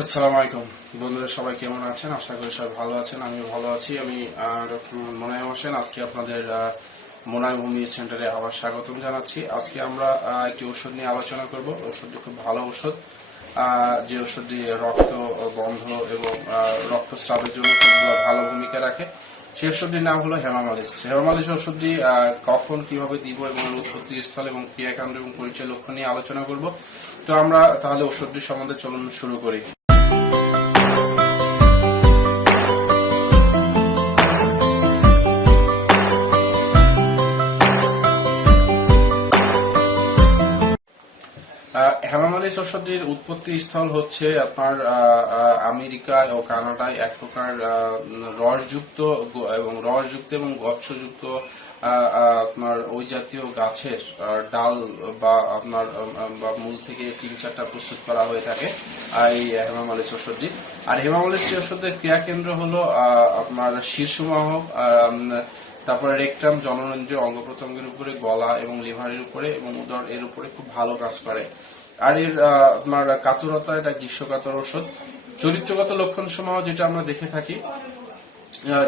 আসসালামু আলাইকুম বন্ধুরা, সবাই কেমন আছেন? আশা করি সবাই ভালো আছেন। আমিও ভালো আছি। আমি ডক্টর মোনায়েম হোসেন। আজকে আপনাদের মোনায়েম হোমিও সেন্টারে আবার স্বাগতম জানাচ্ছি। আজকে আমরা একটি ওষুধ নিয়ে আলোচনা করব। ওষুধটি খুব ভালো ওষুধ, যে ওষুধটি রক্ত বন্ধ এবং রক্তস্রাবের জন্য খুব ভালো ভূমিকা রাখে। সেই ওষুধটির নাম হলো হেমামালিস। হেমামালিস ওষুধটি কখন কিভাবে দিব এবং এর উৎপত্তি স্থল এবং ক্রিয়াকাণ্ড এবং পরিচয় লক্ষ্য নিয়ে আলোচনা করব। তো আমরা তাহলে ওষুধটি সম্বন্ধে চলুন শুরু করি। হেমামালিস ওষুধটির উৎপত্তি স্থল হচ্ছে আপনার আমেরিকা ও কানাডায় এক প্রকার রসযুক্ত এবং গচ্ছযুক্ত আপনার ওই জাতীয় গাছের ডাল বা আপনার বা মূল থেকে 3-4টা প্রস্তুত করা হয়ে থাকে এই হেমামালিস ওষুধটি। আর হেমামালিস ওষুধের ক্রিয়াকেন্দ্র হলো আপনার শীর্ষবাহক, তারপরে রেকটাম, জননেন্দ্রিয় অঙ্গ প্রত্যঙ্গের উপরে, গলা এবং লিভারের উপরে এবং উদর এর উপরে খুব ভালো কাজ করে। আর এর আপনার কাতরতা, এটা গ্রীষ্মকাতর ওষুধ। চরিত্রগত লক্ষণ সমূহ যেটা আমরা দেখে থাকি,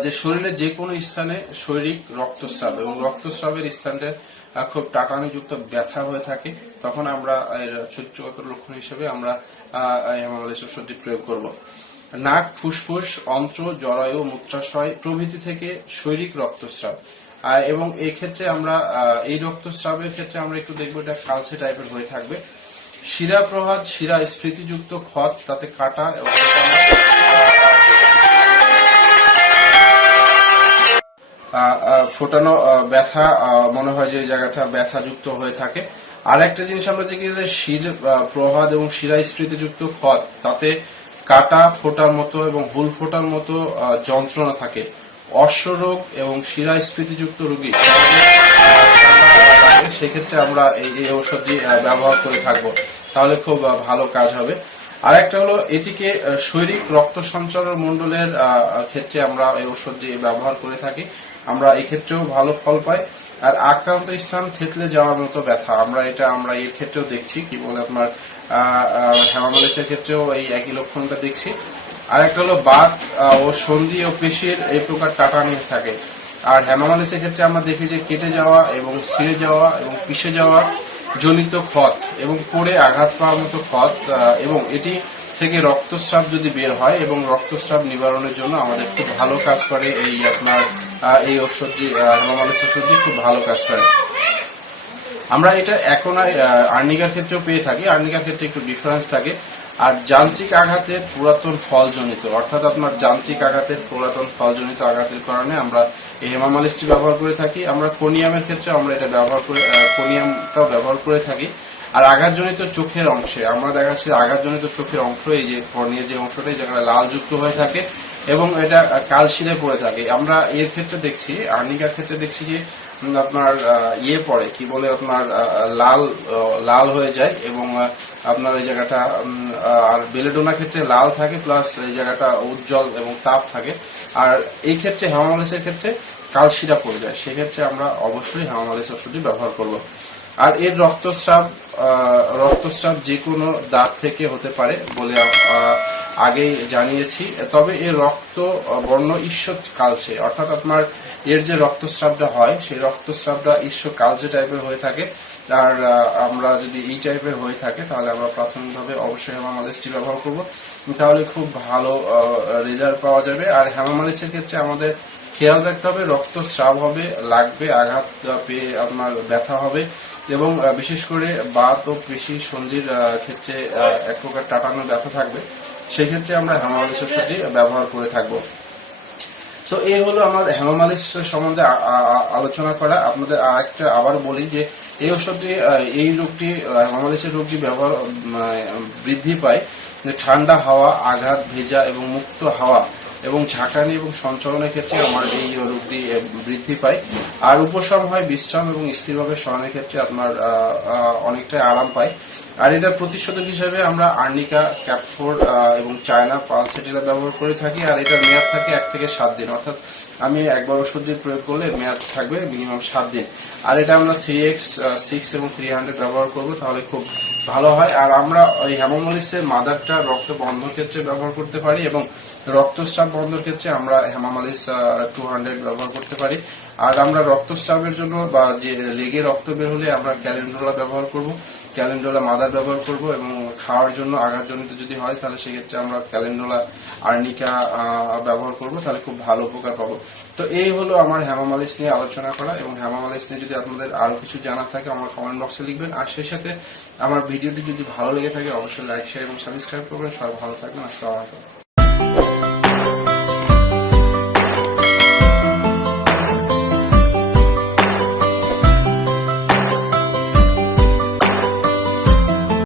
যে শরীরের যে কোনো স্থানে শৈরিক রক্তস্রাব এবং রক্তস্রাবের স্থানটা খুব টাটানিযুক্ত ব্যথা হয়ে থাকে, তখন আমরা এর চরিত্রগত লক্ষণ হিসেবে আমরা হেমামালিস ওষুধটি প্রয়োগ করব। নাক, ফুসফুস, অন্ত্র, জরায়ু, মূত্রাশয় প্রভৃতি থেকে শৈরিক রক্তস্রাব, এবং এই ক্ষেত্রে আমরা এই রক্তস্রাবের ক্ষেত্রে আমরা একটু দেখবো এটা কালচে টাইপের হয়ে থাকবে। শিরা প্রহাদ, শিরা স্ফীতিযুক্ত ক্ষত, তাতে কাটা এবং ফোটানো ব্যথা, মনে হয় যে এই জায়গাটা ব্যথাযুক্ত হয়ে থাকে। আর একটা জিনিস আমরা দেখি যে শির প্রহাদ এবং শিরা স্ফীতিযুক্ত ক্ষত, তাতে কাটা ফোটার মতো এবং হুল ফোটার মতো যন্ত্রণা থাকে। অশ্বরোগ এবং শিরা স্ফীতিযুক্ত রোগী, সেক্ষেত্রে আমরা এই ঔষধটি ব্যবহার করে থাকবো, তাহলে খুব ভালো কাজ হবে। আর একটা হলো এটিকে শৈরিক রক্ত সঞ্চালন মন্ডলের ক্ষেত্রে আমরা এই ঔষধটি ব্যবহার করে থাকি, আমরা এই ক্ষেত্রেও ভালো ফল পাই। আর আক্রান্ত স্থান থেতলে যাওয়ার মতো ব্যথা, আমরা এর ক্ষেত্রেও দেখছি, কি বলে আপনার হেমামালিসের ক্ষেত্রেও এই একই লক্ষণটা দেখছি। আর একটা হলো বাত ও সন্ধি ও পেশির এই প্রকার টাটানি থাকে। আর হেমামালিসের ক্ষেত্রে আমরা দেখি যে কেটে যাওয়া এবং ছিঁড়ে যাওয়া এবং পিষে যাওয়া জনিত ক্ষত এবং পড়ে আঘাত পাওয়ার মতো ক্ষত, এবং এটি থেকে রক্তস্রাব যদি বের হয় এবং রক্তস্রাব নিবারণের জন্য আমাদের খুব ভালো কাজ করে এই আপনার এই ওষুধটি, হেমামালিস ওষুধটি খুব ভালো কাজ করে। আমরা এটা এখন আর্নিকার ক্ষেত্রেও পেয়ে থাকি। আর্নিকার ক্ষেত্রে একটু ডিফারেন্স থাকে। আর যান্ত্রিক আঘাতের পুরাতন ফলজনিত, অর্থাৎ আপনার যান্ত্রিক আঘাতের পুরাতন ফলজনিত আঘাতের কারণে আমরা এই হেমামালিসটি ব্যবহার করে থাকি। আমরা কোনিয়ামের ক্ষেত্রে আমরা এটা কোনিয়ামটাও ব্যবহার করে থাকি। আর আঘাতজনিত চোখের অংশে আমরা দেখা যাচ্ছে আঘাতজনিত চোখের অংশ, এই যে কর্নিয়ার যে অংশটা, এই জায়গাটা লাল যুক্ত হয়ে থাকে এবং এটা কালশিরে পড়ে থাকে। আমরা এর ক্ষেত্রে দেখছি, আর্নিকার ক্ষেত্রে দেখছি যে আপনার পড়ে, কি বলে আপনার লাল হয়ে যায় এবং আপনার এই জায়গাটা, আর বেলেডোনার ক্ষেত্রে লাল থাকে প্লাস এই জায়গাটা উজ্জ্বল এবং তাপ থাকে। আর এই ক্ষেত্রে হেমামালিসের ক্ষেত্রে কালশিরা পড়ে যায়, সেক্ষেত্রে আমরা অবশ্যই হেমামালিস ওষুধটি ব্যবহার করব। আর এর রক্তস্রাব যে কোনো দাঁত থেকে হতে পারে বলে আগেই জানিয়েছি। তবে এর রক্ত বর্ণ ঈষৎ কালচে, অর্থাৎ আপনার এর যে রক্তস্রাবটা হয় সেই রক্তস্রাবটা ঈষৎ কালচে টাইপের হয়ে থাকে। আর আমরা যদি এই টাইপের হয়ে থাকে তাহলে আমরা প্রাথমিকভাবে অবশ্যই হেমামালিসটি ব্যবহার করব, তাহলে খুব ভালো রেজাল্ট পাওয়া যাবে। আর হেমামালিসের ক্ষেত্রে আমাদের খেয়াল রাখতে হবে, রক্তস্রাব হবে, লাগবে, আঘাত পেয়ে আপনার ব্যথা হবে এবং বিশেষ করে বাত ও পেশি সন্ধির ক্ষেত্রে এক প্রকার টাটানো ব্যথা থাকবে, সেক্ষেত্রে আমরা হেমামালিস ওষুধটি ব্যবহার করে থাকবো। তো এই হলো আমার হেমামালিস সম্বন্ধে আলোচনা করা। আপনাদের আবার বলি যে এই ওষুধটি, এই রোগটি, হেমামালিসের রোগটি ব্যবহার বৃদ্ধি পায় ঠান্ডা হাওয়া, আঘাত, ভেজা এবং মুক্ত হাওয়া এবং ঝাঁকানি এবং সঞ্চালনের ক্ষেত্রে আমার এই রোগটি বৃদ্ধি পায়। আর উপশম হয় বিশ্রাম এবং স্থিরভাবে শয়নের ক্ষেত্রে আপনার অনেকটাই আরাম পায়। আর এটার প্রতিষেধক হিসেবে আমরা আর্নিকা, ক্যাপফোর্ড এবং চায়না পালসেটিলা ব্যবহার করে থাকি। আর এটার মেয়াদ থাকে 1 থেকে 7 দিন, অর্থাৎ আমি একবার ওষুধ প্রয়োগ করলে মেয়াদ থাকবে মিনিমাম 7 দিন। আর এটা আমরা 3x, 6 এবং 300 ব্যবহার করব, তাহলে খুব ভালো হয়। আর আমরা ওই হেমামলিসের মাদারটা রক্ত বন্ধর ক্ষেত্রে ব্যবহার করতে পারি এবং রক্তস্রাব বন্ধর ক্ষেত্রে আমরা হেমামালিস 200 ব্যবহার করতে পারি। আর আমরা রক্তস্রাবের জন্য বা যে লেগে রক্ত বের হলে আমরা ক্যালেন্ডুলা ব্যবহার করব, ক্যালেন্ডুলা মাদার ব্যবহার করব। এবং খাওয়ার জন্য আঘাতজনিত যদি হয় তাহলে সেক্ষেত্রে আমরা ক্যালেন্ডুলা, আর্নিকা ব্যবহার করব, তাহলে খুব ভালো উপকার পাবো। তো এই হলো আমার হেমামালিস নিয়ে আলোচনা করা। এবং হেমামালিস নিয়ে যদি আপনাদের আরো কিছু জানার থাকে আমার কমেন্ট বক্সে লিখবেন। আর সেই সাথে আমার ভিডিওটি যদি ভালো লেগে থাকে অবশ্যই লাইক, শেয়ার এবং সাবস্ক্রাইব করবেন। সবাই ভালো থাকবেন। আসসালামু আলাইকুম।